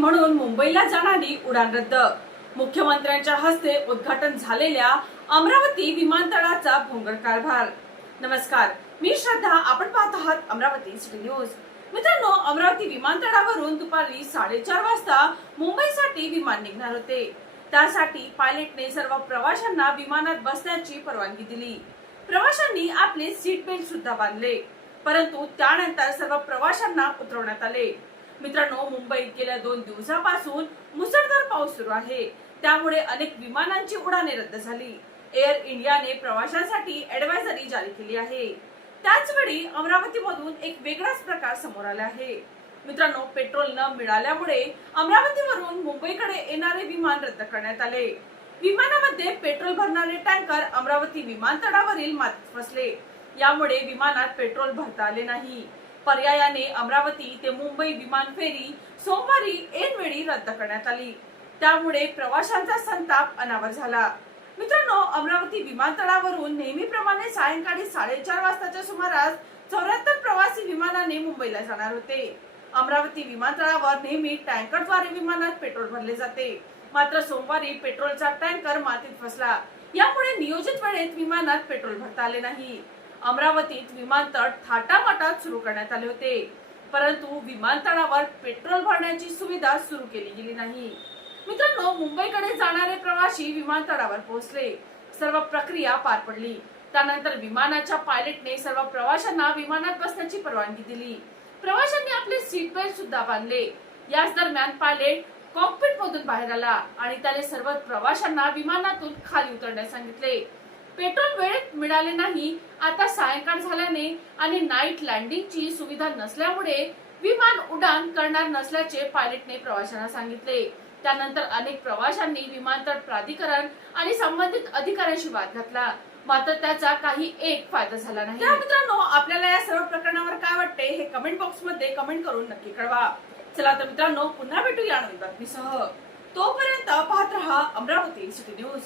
म्हणून मुंबईला जाणारी उडान रद्द. मुख्यमंत्र्यांच्या हस्ते उद्घाटन झालेल्या अमरावती विमानतळाचा भोंगळ कारभार. नमस्कार मी श्रद्धा आपण पाहत आहात अमरावती सिटी न्यूज. मित्रांनो अमरावती विमानतळावरून दुपारी साडेचार वाजता मुंबईसाठी विमान निघणार होते. त्यासाठी पायलटने सर्व प्रवाशांना विमानात बसण्याची परवानगी दिली. प्रवाशांनी आपले सीट बेल्ट सुद्धा बांधले. परंतु त्यानंतर सर्व प्रवाशांना उतरवण्यात आले. मित्रांनो मुंबईत गेल्या दोन दिवसापासून मुसळधार पाऊस सुरू आहे. त्यामुळे अनेक विमानांची उडाणे रद्द झाली. एअर इंडियाने प्रवाशांसाठी ऍडवायझरी जारी केली आहे. त्याचवेळी अमरावतीमधून एक वेगळाच प्रकार समोर आला आहे. मित्रांनो पेट्रोल न मिळाल्यामुळे अमरावतीवरून मुंबईकडे येणारे विमान रद्द करण्यात आले. विमानामध्ये पेट्रोल भरणारे टँकर अमरावती विमानतळावरील मातीत फसले. यामुळे विमानात पेट्रोल भरता आले नाही. पर्यायाने अमरावती ते मुंबई विमान फेरी सोमवारी ऐनवेळी रद्द करण्यात आली. त्यामुळे प्रवाशांचा संताप अनावर झाला. मित्रांनो अमरावती विमानतळावरून नेहमीप्रमाणे सायंकाळी साडेचार वाजताच्या सुमारास चौऱ्याहत्तर प्रवासी विमानाने मुंबईला जाणार होते. अमरावती विमानतळावर नेहमी टँकरद्वारे विमानात पेट्रोल भरले जाते. मात्र सोमवारी पेट्रोलचा टँकर मातीत फसला. यामुळे नियोजित वेळेत विमानात पेट्रोल भरता आले नाही. अमरावतीत विमानतळ थाटामाटात सुरू करण्यात आले होते. परंतु विमानतळावर पेट्रोल भरण्याची सुविधा सुरू केली गेली नाही. मित्रांनो मुंबईकडे जाणारे प्रवासी विमानतळावर पोहोचले. सर्व प्रक्रिया पार पडली. त्यानंतर विमानाच्या पायलटने सर्व प्रवाशांना विमानात बसण्याची परवानगी दिली. प्रवाशांनी आपले सीट बेल्ट सुद्धा बांधले. याच दरम्यान पायलट कॉकपिट मधून बाहेर आला आणि त्याने सर्व प्रवाशांना विमानातून खाली उतरण्यास सांगितले. पेट्रोल वेळेत मिळाले नाही आता सायंकाळ झाल्याने आणि नाईट लँडिंगची सुविधा नसल्यामुळे विमान उड्डाण करणार नसल्याचे पायलटने प्रवाशांना सांगितले. त्यानंतर अनेक प्रवाशांनी विमानतळ प्राधिकरण आणि संबंधित अधिकाऱ्यांशी वाद घातला. मात्र त्याचा काही एक फायदा झाला नाही. तर मित्रांनो आपल्याला या सर्व प्रकरणावर काय वाटते हे कमेंट बॉक्समध्ये कमेंट करून नक्की कळवा. चला तर मित्रांनो पुन्हा भेटू भेटूया नवीन बातमीसह. तोपर्यंत पाहत रहा अमरावती सिटी न्यूज